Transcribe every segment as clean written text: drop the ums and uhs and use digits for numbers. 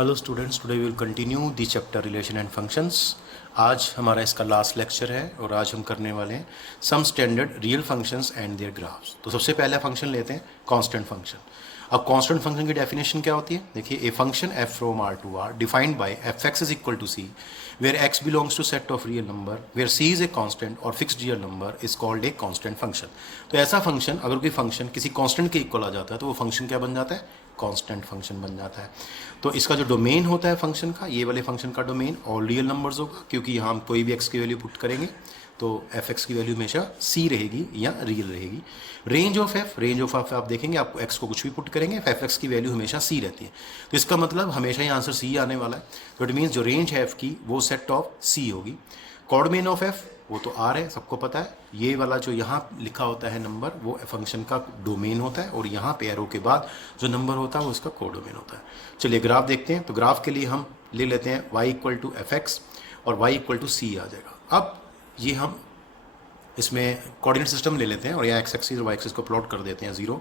Hello students, today we will continue the chapter relation and functions. आज हमारा इसका last lecture है और आज हम करने वाले हैं some standard real functions and their graphs. तो सबसे पहला फंक्शन लेते हैं कांस्टेंट फंक्शन। अब कांस्टेंट फंक्शन की डेफिनेशन क्या होती है? देखिए, a function F from R to R defined by F X is equal to C where X belongs to set of real number where C is a constant और fixed real number is called a constant function. तो ऐसा function, अगर कोई function किसी constant के equal आ जाता है तो वो फंक्शन क्या बन जाता है? कांस्टेंट फंक्शन बन जाता है। तो इसका जो डोमेन होता है फंक्शन का, ये वाले फंक्शन का डोमेन ऑल रियल नंबर्स होगा, क्योंकि यहाँ हम कोई भी एक्स की वैल्यू पुट करेंगे तो एफ एक्स की वैल्यू हमेशा सी रहेगी या रियल रहेगी। रेंज ऑफ एफ आप देखेंगे, आप एक्स को कुछ भी पुट करेंगे एफ एक्स की वैल्यू हमेशा सी रहती है। तो इसका मतलब हमेशा ही आंसर सी आने वाला है। तो इट मीन्स जो रेंज है एफ की वो सेट ऑफ सी होगी। कोऑर्डिनेट ऑफ एफ वो तो आर है, सबको पता है। ये वाला जो यहाँ लिखा होता है नंबर वो फंक्शन का डोमेन होता है और यहाँ पे एरो के बाद जो नंबर होता है वो इसका कोडोमेन होता है। चलिए ग्राफ देखते हैं। तो ग्राफ के लिए हम ले लेते हैं y equal to F X और y इक्वल टू सी आ जाएगा। अब ये हम इसमें कोऑर्डिनेट सिस्टम ले लेते हैं और यहाँ एक्स एक्सिस और वाई एक्सिस को प्लॉट कर देते हैं 0।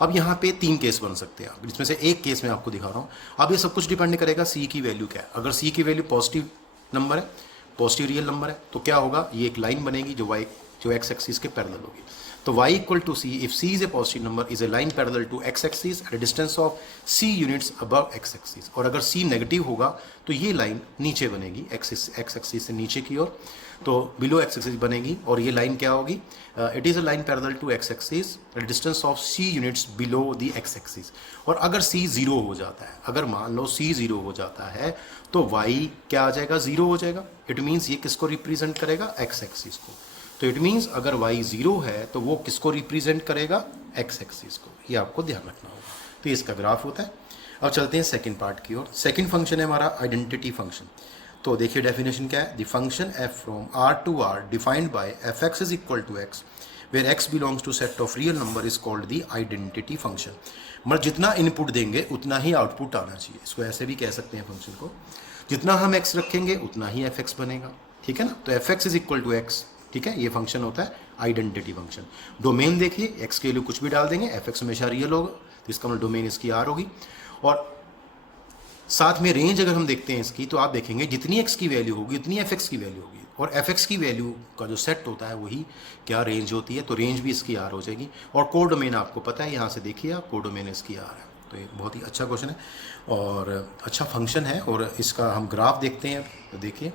अब यहाँ पे 3 केस बन सकते हैं, जिसमें से एक केस मैं आपको दिखा रहा हूँ। अब ये सब कुछ डिपेंड करेगा सी की वैल्यू क्या है। अगर सी की वैल्यू पॉजिटिव नंबर है, पॉजिटिव रियल नंबर है, तो क्या होगा? ये एक लाइन बनेगी जो एक्स एक्सिस के पैरेलल होगी। तो y equal to C, if c is a positive number, is a line parallel to x axis at distance of c units above x axis. और अगर c नेगेटिव होगा तो ये लाइन नीचे बनेगी, x एक्सिस से नीचे की ओर, तो बिलो x एक्सिस बनेगी। और ये लाइन क्या होगी? It is a line parallel to x axis at distance of c units below the x axis. और अगर c 0 हो जाता है, अगर मान लो c 0 हो जाता है तो y क्या आ जाएगा? 0 हो जाएगा। इट मीन्स ये किसको रिप्रेजेंट करेगा? x एक्सिस को। तो इट मीन्स अगर y 0 है तो वो किसको रिप्रेजेंट करेगा? x एक्सिस को। ये आपको ध्यान रखना होगा। तो ये इसका ग्राफ होता है। अब चलते हैं सेकंड पार्ट की ओर। सेकंड फंक्शन है हमारा आइडेंटिटी फंक्शन। तो देखिए डेफिनेशन क्या है? The function f from r to r defined by F X is equal to X where x belongs to set of real number is called the identity function. मतलब जितना input देंगे उतना ही output आना चाहिए। इसको ऐसे भी कह सकते हैं फंक्शन को, जितना हम x रखेंगे उतना ही एफ एक्स बनेगा। ठीक है ना? तो F X is equal to X. ठीक है, ये फंक्शन होता है आइडेंटिटी फंक्शन। डोमेन देखिए, एक्स के लिए कुछ भी डाल देंगे, एफ एक्स हमेशा रियल होगा, तो इसका मतलब डोमेन इसकी आर होगी। और साथ में रेंज अगर हम देखते हैं इसकी, तो आप देखेंगे जितनी एक्स की वैल्यू होगी उतनी एफ एक्स की वैल्यू होगी। और एफ एक्स की वैल्यू का जो सेट होता है वही क्या रेंज होती है, तो रेंज भी इसकी आर हो जाएगी। और कोडोमेन आपको पता है, यहाँ से देखिए आप, कोडोमेन इसकी आर है। तो ये बहुत ही अच्छा क्वेश्चन है और अच्छा फंक्शन है। और इसका हम ग्राफ देखते हैं।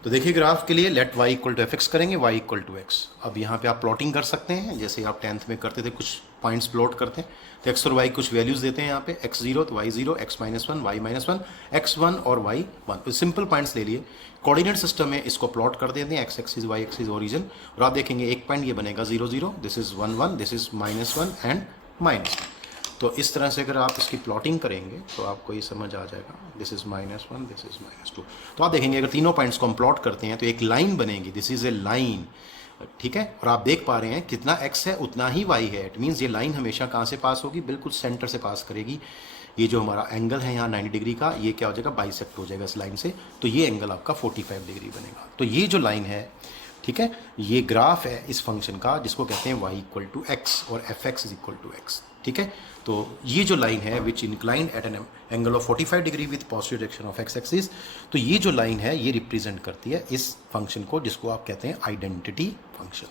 तो देखिए ग्राफ के लिए let y equal to F X करेंगे, y इक्वल टू एक्स। अब यहाँ पे आप प्लॉटिंग कर सकते हैं, जैसे आप 10th में करते थे, कुछ पॉइंट्स प्लॉट करते हैं। तो x और y कुछ वैल्यूज़ देते हैं यहाँ पे, x0 तो y0, x -1 y-1, x1 और y1। तो सिंपल पॉइंट्स ले लिए, कोऑर्डिनेट सिस्टम में इसको प्लॉट कर देते हैं, x axis y axis origin. और आप देखेंगे एक पॉइंट ये बनेगा 0 0, this is 1 1, this is -1 and -1। तो इस तरह से अगर आप इसकी प्लॉटिंग करेंगे तो आपको ये समझ आ जाएगा, दिस इज़ -1, दिस इज़ -2। तो आप देखेंगे अगर तीनों पॉइंट्स को हम प्लॉट करते हैं तो एक लाइन बनेगी, दिस इज़ ए लाइन। ठीक है, और आप देख पा रहे हैं कितना x है उतना ही y है। इट मीन्स ये लाइन हमेशा कहाँ से पास होगी? बिल्कुल सेंटर से पास करेगी। ये जो हमारा एंगल है यहाँ 90 डिग्री का, ये क्या हो जाएगा? बाइसेक्ट हो जाएगा इस लाइन से। तो ये एंगल आपका 45 डिग्री बनेगा। तो ये जो लाइन है, ठीक है, ये ग्राफ है इस फंक्शन का, जिसको कहते हैं y इक्वल टू एक्स और F X is equal to X. ठीक है, तो ये जो लाइन है which inclined at an angle of 45 degree with positive direction of X axis, तो ये जो लाइन है ये रिप्रेजेंट करती है इस फंक्शन को, जिसको आप कहते हैं आइडेंटिटी फंक्शन।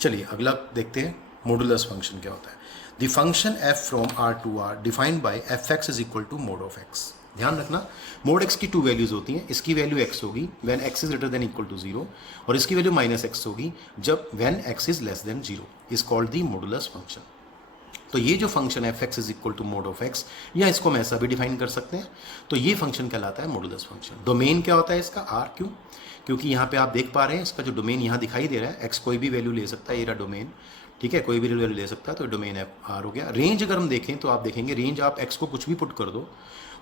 चलिए अगला देखते हैं, मॉडुलस फंक्शन क्या होता है। The function f from r to r defined by F X is equal to mod of x। ध्यान रखना, मोड x की 2 वैल्यूज होती हैं। इसकी वैल्यू x होगी when x is greater than equal to 0, और इसकी वैल्यू -x होगी जब when x is less than 0, is called the modulus function. तो ये जो फंक्शन है F X is equal to mod of X, या इसको हम ऐसा भी डिफाइन कर सकते हैं, तो ये फंक्शन कहलाता है मॉडुलस फंक्शन। डोमेन क्या होता है इसका? आर। क्यों? क्योंकि यहाँ पे आप देख पा रहे हैं इसका जो डोमेन यहाँ दिखाई दे रहा है, एक्स कोई भी वैल्यू ले सकता है, ये रहा डोमेन। ठीक है, कोई भी वैल्यू ले सकता है, तो डोमेन है आर हो गया। रेंज अगर हम देखें तो आप देखेंगे रेंज आप एक्स को कुछ भी पुट कर दो,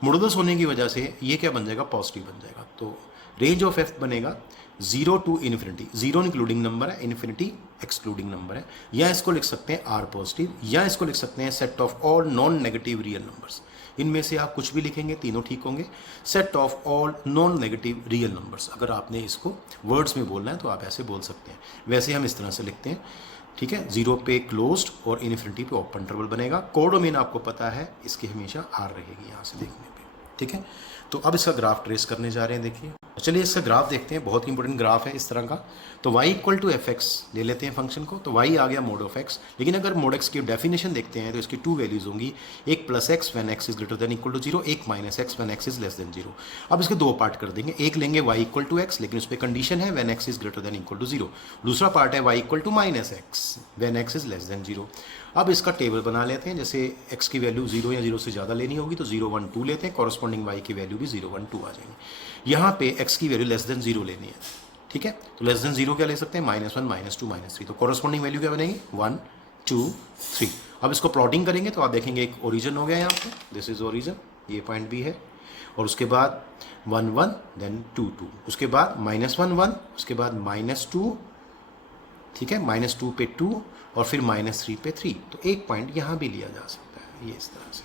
मॉडुलस होने की वजह से ये क्या बन जाएगा? पॉजिटिव बन जाएगा। तो रेंज ऑफ एफ बनेगा 0 टू इन्फिनिटी, 0 इंक्लूडिंग नंबर है, इन्फिनिटी एक्सक्लूडिंग नंबर है। या इसको लिख सकते हैं आर पॉजिटिव, या इसको लिख सकते हैं set of all non negative real numbers. इनमें से आप कुछ भी लिखेंगे, तीनों ठीक होंगे। Set of all non negative real numbers, अगर आपने इसको वर्ड्स में बोलना है तो आप ऐसे बोल सकते हैं। वैसे हम इस तरह से लिखते हैं। ठीक है, 0 पे क्लोज्ड और इन्फिनिटी पे ओपन इंटरवल बनेगा। कोडोमेन आपको पता है इसकी हमेशा आर रहेगी यहाँ से देखने पे। ठीक है। तो अब इसका ग्राफ ट्रेस करने जा रहे हैं, देखिए। चलिए इसका ग्राफ देखते हैं, बहुत ही इंपॉर्टेंट ग्राफ है इस तरह का। तो y equal to F X ले लेते हैं फंक्शन को, तो y आ गया मोड ऑफ x। लेकिन अगर मोड x की डेफिनेशन देखते हैं तो इसकी 2 वैल्यूज होंगी, एक plus X when x is greater than equal to 0, एक minus X when x is less than 0। अब इसके दो पार्ट कर देंगे, एक लेंगे y इक्वल टू एक्स, लेकिन उस पर कंडीशन है when x is greater than equal to 0। दूसरा पार्ट है y equal to minus X when x is less than 0। अब इसका टेबल बना लेते हैं, जैसे x की वैल्यू 0 या 0 से ज़्यादा लेनी होगी तो 0 1 2 लेते हैं, कॉरस्पॉन्डिंग y की वैल्यू भी 0 1 2 आ जाएंगी। यहाँ पे x की वैल्यू लेस देन 0 लेनी है, ठीक है। तो लेस देन 0 क्या ले सकते हैं, -1 -2 -3। तो कॉरस्पॉन्डिंग वैल्यू क्या बनेगी, 1 2 3। अब इसको प्लॉटिंग करेंगे तो आप देखेंगे एक ओरिजिन हो गया यहाँ पे, दिस इज ओरिजिन, ये पॉइंट B है, और उसके बाद 1 1 देन 2 2, उसके बाद -1 1, उसके बाद -2, ठीक है, -2 पे 2 और फिर -3 पे 3। तो एक पॉइंट यहाँ भी लिया जा सकता है, ये इस तरह से,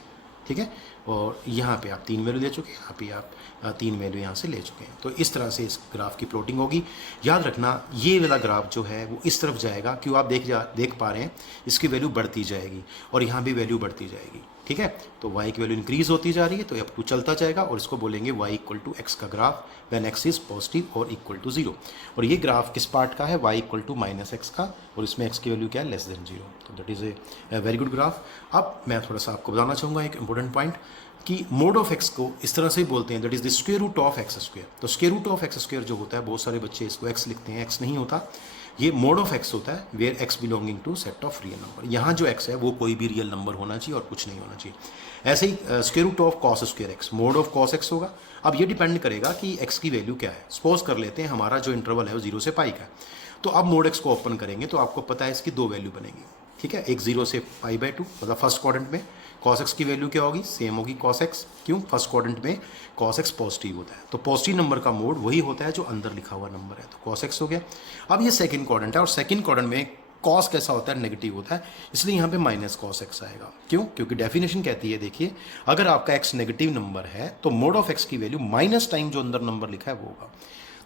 ठीक है। और यहाँ पे आप 3 वैल्यू ले चुके हैं, यहाँ पे आप 3 वैल्यू यहाँ से ले चुके हैं। तो इस तरह से इस ग्राफ की प्लॉटिंग होगी। याद रखना ये वाला ग्राफ जो है वो इस तरफ जाएगा, क्यों आप देख पा रहे हैं इसकी वैल्यू बढ़ती जाएगी और यहाँ भी वैल्यू बढ़ती जाएगी, ठीक है। तो y की वैल्यू इंक्रीज होती जा रही है, तो अप टू चलता जाएगा और इसको बोलेंगे y इक्वल टू एक्स का graph when x is positive और इक्वल टू 0। और ये ग्राफ किस पार्ट का है, y equal to minus X का, और इसमें x की वैल्यू क्या है, लेस देन 0। तो that is a very good graph. अब मैं थोड़ा सा आपको बताना चाहूँगा एक इंपॉर्टेंट पॉइंट कि मोड ऑफ x को इस तरह से बोलते हैं, that is the square root of X square. तो square root of X square जो होता है, बहुत सारे बच्चे इसको x लिखते हैं, x नहीं होता, ये मोड ऑफ x होता है, where x belonging to set of real number. यहाँ जो x है वो कोई भी रियल नंबर होना चाहिए और कुछ नहीं होना चाहिए। ऐसे ही square root of cos square X, mod of cos X होगा। अब ये डिपेंड करेगा कि x की वैल्यू क्या है। सपोज कर लेते हैं हमारा जो इंटरवल है वो 0 से पाई का है, तो अब मोड x को ओपन करेंगे तो आपको पता है इसकी 2 वैल्यू बनेगी, ठीक है। एक 0 से π/2, मतलब फर्स्ट क्वाड्रेंट में cos x की वैल्यू क्या होगी, सेम होगी cos x, क्यों, फर्स्ट क्वाड्रेंट में cos x पॉजिटिव होता है, तो पॉजिटिव नंबर का मोड वही होता है जो अंदर लिखा हुआ नंबर है, तो cos x हो गया। अब ये सेकंड क्वाड्रेंट है और सेकंड क्वाड्रेंट में cos कैसा होता है, नेगेटिव होता है, इसलिए यहाँ पे माइनस cos x आएगा। क्यों, क्योंकि डेफिनेशन कहती है, देखिए अगर आपका x नेगेटिव नंबर है तो मोड ऑफ x की वैल्यू माइनस टाइम जो अंदर नंबर लिखा है वो होगा।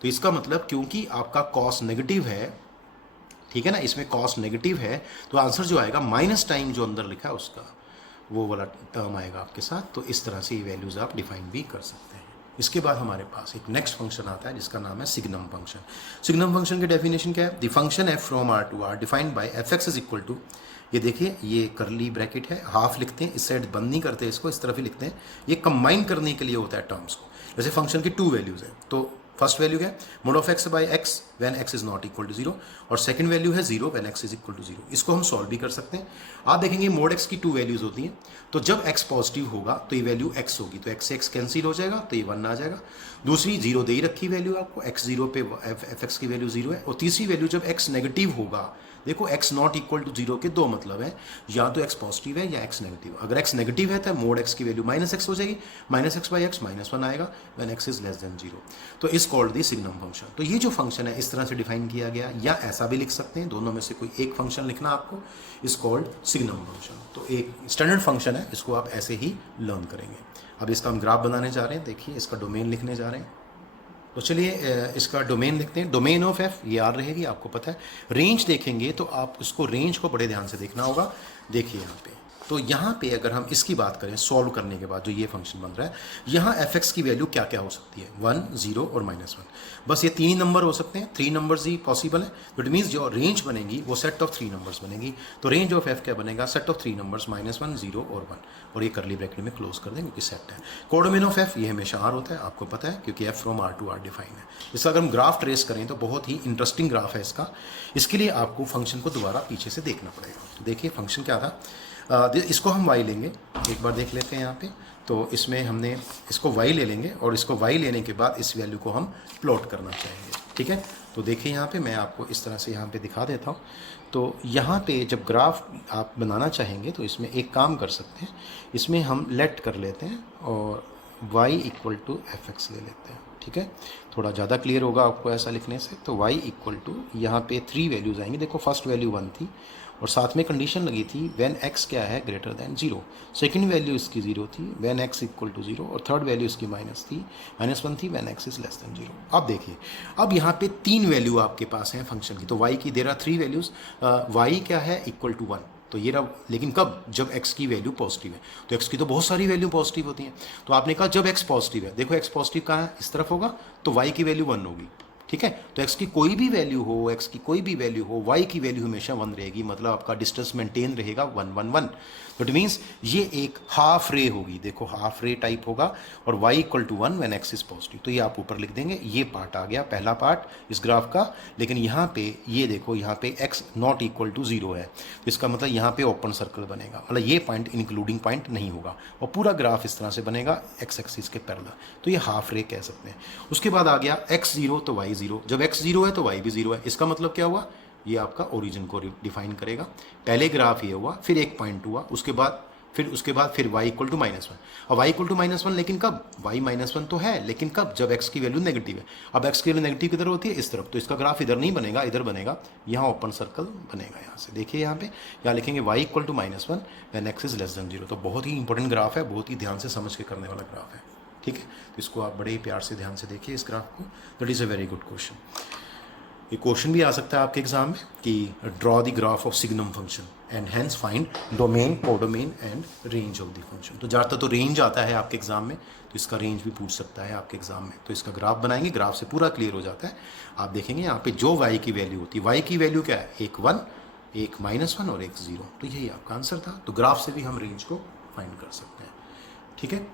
तो इसका मतलब क्योंकि आपका cos नेगेटिव है, ठीक है ना, इसमें cos नेगेटिव है, तो आंसर जो आएगा माइनस टाइम जो अंदर लिखा है उसका वो वाला टर्म आएगा आपके साथ। तो इस तरह से ये वैल्यूज़ आप डिफाइन भी कर सकते हैं। इसके बाद हमारे पास एक नेक्स्ट फंक्शन आता है जिसका नाम है सिग्नम फंक्शन। सिग्नम फंक्शन की डेफिनेशन क्या है, the function F from R to R defined by F X is equal to, ये देखिए ये करली ब्रैकेट है, हाफ लिखते हैं, इस साइड बंद नहीं करते इसको, इस तरफ ही लिखते हैं, ये कंबाइन करने के लिए होता है टर्म्स को। जैसे फंक्शन की 2 वैल्यूज़ है, तो फर्स्ट वैल्यू क्या है, mod of X by X when X is not equal to 0, और सेकंड वैल्यू है 0 when X is equal to 0। इसको हम सॉल्व भी कर सकते हैं। आप देखेंगे मोड एक्स की 2 वैल्यूज होती हैं, तो जब x पॉजिटिव होगा तो ये वैल्यू x होगी, तो x से x कैंसिल हो जाएगा तो ये 1 आ जाएगा। दूसरी 0 दे ही रखी वैल्यू आपको, x0 पे एफ एक्स की वैल्यू 0 है। और तीसरी वैल्यू जब x नेगेटिव होगा, देखो x नॉट इक्वल टू 0 के 2 मतलब है, या तो x पॉजिटिव है या x नेगेटिव। अगर x नेगेटिव है तो मोड x की वैल्यू माइनस एक्स हो जाएगी, माइनस एक्स बाई एक्स -1 आएगा when x is less than 0। तो इस कॉल्ड दी सिग्नम फंक्शन। तो ये जो फंक्शन है इस तरह से डिफाइन किया गया, या ऐसा भी लिख सकते हैं, दोनों में से कोई एक फंक्शन लिखना आपको, इस कॉल्ड सिग्नम फंक्शन। तो एक स्टैंडर्ड फंक्शन है, इसको आप ऐसे ही लर्न करेंगे। अब इसका हम ग्राफ बनाने जा रहे हैं, देखिए इसका डोमेन लिखने जा रहे हैं। तो चलिए इसका डोमेन लिखते हैं, डोमेन ऑफ एफ ये आर रहेगी, आपको पता है। रेंज देखेंगे तो आप इसको रेंज को बड़े ध्यान से देखना होगा। देखिए यहाँ पे, तो यहाँ पे अगर हम इसकी बात करें सॉल्व करने के बाद जो ये फंक्शन बन रहा है, यहाँ एफ एक्स की वैल्यू क्या क्या हो सकती है, 1 0 और -1, बस ये 3 ही नंबर हो सकते हैं, 3 नंबर्स ही पॉसिबल है। तो इट मीन्स जो रेंज बनेगी वो सेट ऑफ 3 नंबर्स बनेगी। तो रेंज ऑफ एफ क्या बनेगा, सेट ऑफ 3 नंबर्स -1 0 और 1, और ये करली ब्रैकेट में क्लोज कर देंगे क्योंकि सेट है। कोडोमेन ऑफ एफ ये हमेशा आर होता है, आपको पता है, क्योंकि F from R to R define है। इसका अगर हम ग्राफ ट्रेस करें तो बहुत ही इंटरेस्टिंग ग्राफ है इसका। इसके लिए आपको फंक्शन को दोबारा पीछे से देखना पड़ेगा। देखिए फंक्शन क्या था, इसको हम y लेंगे, एक बार देख लेते हैं यहाँ पे। तो इसमें हमने इसको y ले लेंगे और इसको y लेने के बाद इस वैल्यू को हम प्लॉट करना चाहेंगे, ठीक है। तो देखिए यहाँ पे मैं आपको इस तरह से यहाँ पे दिखा देता हूँ। तो यहाँ पे जब ग्राफ आप बनाना चाहेंगे तो इसमें एक काम कर सकते हैं, इसमें हम लेट कर लेते हैं और y equal to F X ले लेते हैं, ठीक है। थोड़ा ज़्यादा क्लियर होगा आपको ऐसा लिखने से। तो y इक्वल टू यहाँ पे 3 वैल्यूज़ आएंगी, देखो फर्स्ट वैल्यू 1 थी और साथ में कंडीशन लगी थी व्हेन x क्या है ग्रेटर दैन 0, सेकंड वैल्यू इसकी 0 थी व्हेन x इक्वल टू 0, और थर्ड वैल्यू इसकी -1 थी when x is less than 0। अब देखिए, अब यहाँ पे 3 वैल्यू आपके पास हैं फंक्शन की। तो y की देर आर 3 वैल्यूज़, y क्या है इक्वल टू 1, तो ये रहा, लेकिन कब, जब x की वैल्यू पॉजिटिव है। तो x की तो बहुत सारी वैल्यू पॉजिटिव होती हैं, तो आपने कहा जब x पॉजिटिव है, देखो x पॉजिटिव कहाँ है, इस तरफ होगा, तो y की वैल्यू 1 होगी, ठीक है। तो x की कोई भी वैल्यू हो, x की कोई भी वैल्यू हो, y की वैल्यू हमेशा 1 रहेगी, मतलब आपका डिस्टेंस मेंटेन रहेगा 1 1 1। तो इट मीन्स ये एक हाफ रे होगी, देखो हाफ रे टाइप होगा, और y equal to 1 when x is positive. तो ये आप ऊपर लिख देंगे, ये पार्ट आ गया पहला पार्ट इस ग्राफ का। लेकिन यहाँ पे ये देखो, यहाँ पे x नॉट इक्वल टू 0 है, तो इसका मतलब यहाँ पे ओपन सर्कल बनेगा, मतलब ये पॉइंट इंक्लूडिंग पॉइंट नहीं होगा, और पूरा ग्राफ इस तरह से बनेगा x एक्सिस के पैरेलल। तो ये हाफ रे कह सकते हैं। उसके बाद आ गया x 0 तो y 0, जब x 0 है तो y भी 0 है। इसका मतलब क्या हुआ, ये आपका ओरिजिन को डिफाइन करेगा। पहले ग्राफ ये हुआ, फिर एक पॉइंट हुआ, उसके बाद फिर y इक्वल टू -1, और y इक्वल टू -1, लेकिन कब, y -1 तो है, लेकिन कब, जब x की वैल्यू नेगेटिव है। अब x की वैल्यू नेगेटिव किधर होती है, इस तरफ, तो इसका ग्राफ इधर नहीं बनेगा, इधर बनेगा, यहाँ ओपन सर्कल बनेगा। यहाँ से देखिए, यहाँ पे यहाँ लिखेंगे y equal to -1 when x is less than 0। तो बहुत ही इंपॉर्टेंट ग्राफ है, बहुत ही ध्यान से समझ के करने वाला ग्राफ है, ठीक है। तो इसको आप बड़े ही प्यार से ध्यान से देखिए इस ग्राफ को, that is a very good question. ये क्वेश्चन भी आ सकता है आपके एग्जाम में कि draw the graph of signum function and hence find domain, codomain and range of the function. तो ज़्यादातर तो रेंज आता है आपके एग्जाम में, तो इसका रेंज भी पूछ सकता है आपके एग्जाम में। तो इसका ग्राफ बनाएंगे, ग्राफ से पूरा क्लियर हो जाता है। आप देखेंगे यहाँ पे जो y की वैल्यू होती है, y की वैल्यू क्या है, एक 1, एक -1 और एक 0। तो यही आपका आंसर था। तो ग्राफ से भी हम रेंज को फाइंड कर सकते हैं, ठीक है।